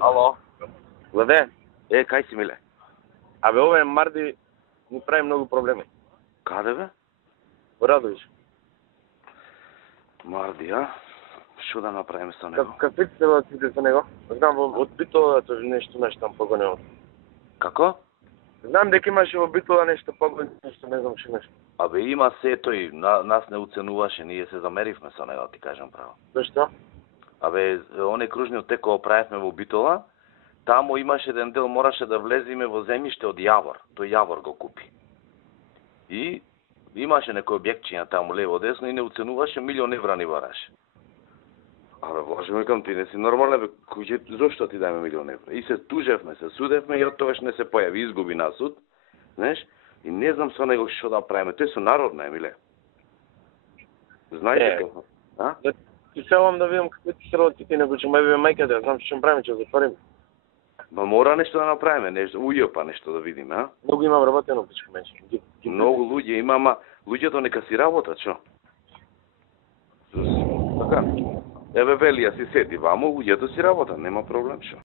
Ало. Владе, кај си, миле? Абе, овој Марди ни прави многу проблеми. Каде, бе? Во Радовиш. Марди, а? Шо да направиме со него? Какви се релациите со него? Знам, од Битола нешто там погонено. Како? Знам дека имаше во Битола нешто погонено, нешто не знам што нешто. Абе, има се тој, нас не уценуваше, ние се замеривме со него, ти кажам право. Зашто? Абе, оне кружниот тек кога правевме во Битола, таму имаше еден дел, мораше да влеземе во земјиште од Јавор. Тој Јавор го купи. И имаше некој објектчиња таму лево десно и не уценуваше, €1.000.000 ни бараше. Абе, Боже ми кам, ти не си нормален, бе, зошто ти дајме €1.000.000? И се тужевме, се судевме и од тогаш не се појави, изгуби на суд, знаеш? И не знам со него што да правиме, тој со народна е, миле. Знаете како? А? Ти селам да видам какви ти се релациите, него ќе ме бе мајка да знам што ќе правиме, ќе затвориме. Ба мора нешто да направиме, нешто, ујо па нешто да видиме, а? Многу имам работено, пичка менше. Многу луѓе има, ама луѓето нека си работат, шо? Така. Еве Велија си седи ваму, луѓето си работат, нема проблем, шо?